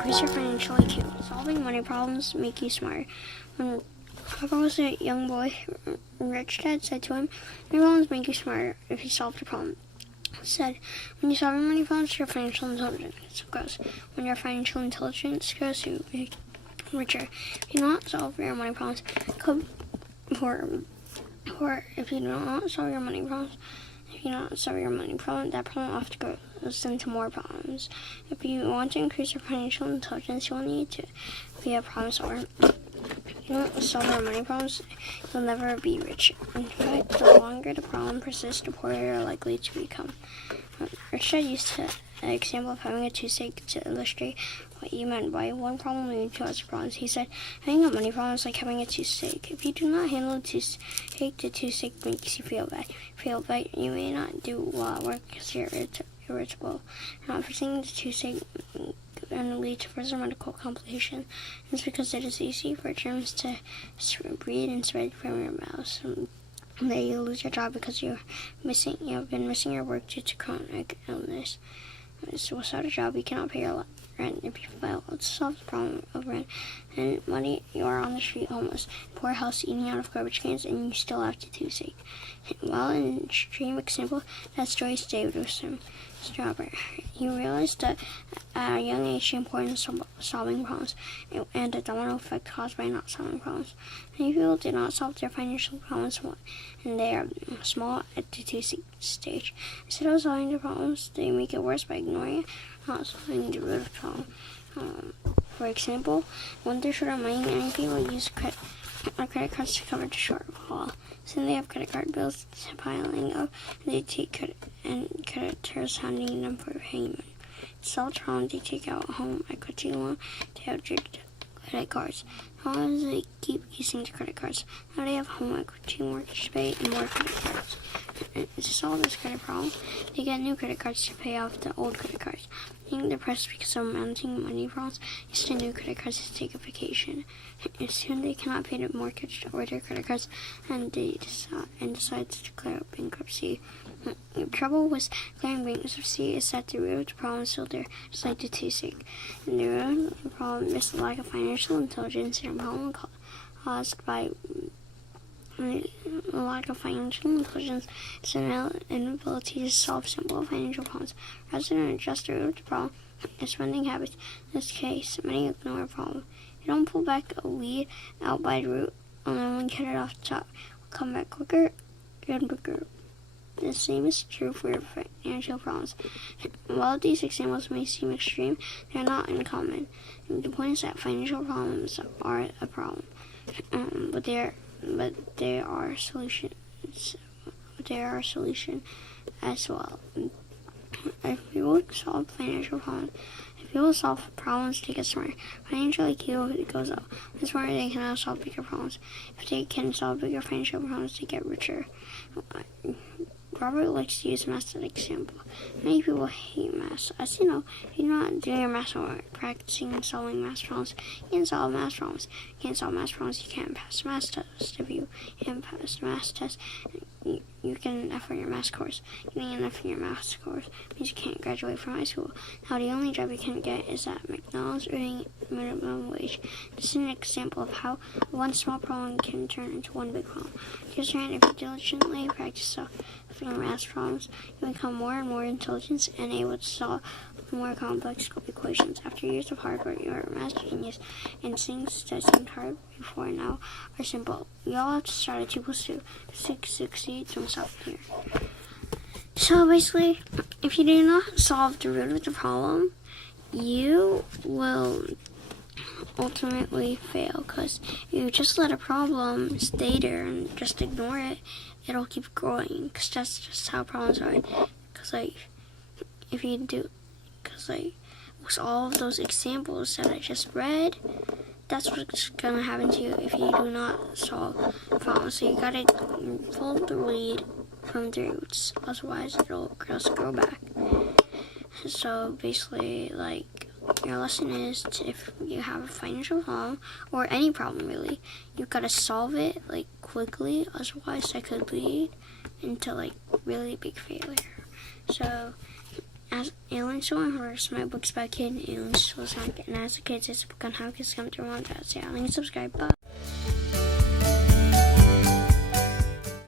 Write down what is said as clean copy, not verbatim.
increase your financial IQ. Solving money problems make you smart. When Papa was a young boy, Rich Dad said to him, money problems make you smarter if you solved a problem. He said, when you solve your money problems, your financial intelligence grows. When your financial intelligence grows, you become richer. If you do not solve your money problems, if you do not solve your money problems, that problem often goes into more problems. If you want to increase your financial intelligence, you will need to be a problem solver. If you don't solve your money problems, you'll never be rich. In fact, the longer the problem persists, the poorer you're likely to become. Rich Dad used an example of having a toothache to illustrate what he meant by one problem leading to other problems. He said, having a money problem is like having a toothache. If you do not handle the toothache makes you feel bad. You may not do well at work because you're irritable. Not fixing the toothache and lead to further medical complications. It's because it is easy for germs to breed and spread from your mouth. Then you lose your job because you have been missing your work due to chronic illness. So without a job, you cannot pay your rent. If you fail to solve the problem of rent and money, you are on the street homeless, poor house, eating out of garbage cans, and you still have to toothache. While an extreme example, that's Joyce David with some strawberry. He realized that at a young age the importance of solving problems and the domino effect caused by not solving problems. Many people do not solve their financial problems and they are small at the toothache stage. Instead of solving the problems, they make it worse by ignoring it, not solving the root of the problem. For example, when they're short of money, many people use credit cards to cover the shortfall. Soon they have credit card bills piling up, and they take creditors handing them for payment. To solve the problem, they take out a home equity loan to have credit cards. How long they keep using the credit cards? Now they have home equity, mortgage to pay, and more credit cards. And to solve this credit problem, they get new credit cards to pay off the old credit cards. Being depressed because of mounting money problems, use the new credit cards to take a vacation. And soon they cannot pay the mortgage or their credit cards, and they decide to declare bankruptcy. The trouble with declaring bankruptcy is that the root of the problem is still there, just like the toothache. And the root of the problem is the lack of financial intelligence, and a problem caused by lack of financial intelligence is an inability to solve simple financial problems. Rather than address the root of the problem, is spending habits. In this case, many ignore a problem. If you don't pull back a weed out by the root, and then get it off the top, it will come back quicker and bigger. The same is true for your financial problems. While these examples may seem extreme, they are not uncommon. The point is that financial problems are a problem, but there are solutions. There are solutions as well. If people solve financial problems, if people solve problems, they get smarter. Financial IQ goes up. The smarter they can now solve bigger problems. If they can solve bigger financial problems, they get richer. Robert likes to use math as an example. Many people hate math. As you know, if you're not doing your math homework, practicing and solving math problems, you can solve math problems. You can't solve math problems, you can't pass the math test. If you can't pass the math test, you get an F on your math course. Getting an F in your math course means you can't graduate from high school. Now, the only job you can get is at McDonald's earning minimum wage. This is an example of how one small problem can turn into one big problem. If you diligently practice solving math problems, you become more and more intelligent and able to solve more complex equations. After years of hard work, you are a math genius, and things that seemed hard before now are simple. We all have to start at 2 plus 2 to succeed from sophomore year. So basically, if you do not solve the root of the problem, you will ultimately fail, because if you just let a problem stay there and just ignore it, it'll keep growing, because that's just how problems are. Because with all of those examples that I just read, that's what's gonna happen to you if you do not solve problems. So you gotta pull the weed from the roots, otherwise it'll just grow back. So basically, your lesson is if you have a financial problem, or any problem really, you've got to solve it quickly, otherwise that could lead into really big failure. So As Alien Soul and Horse, my books about kid and alien souls, and as a kid, it's a book on how kids come to one. That's Alien. Subscribe. Bye.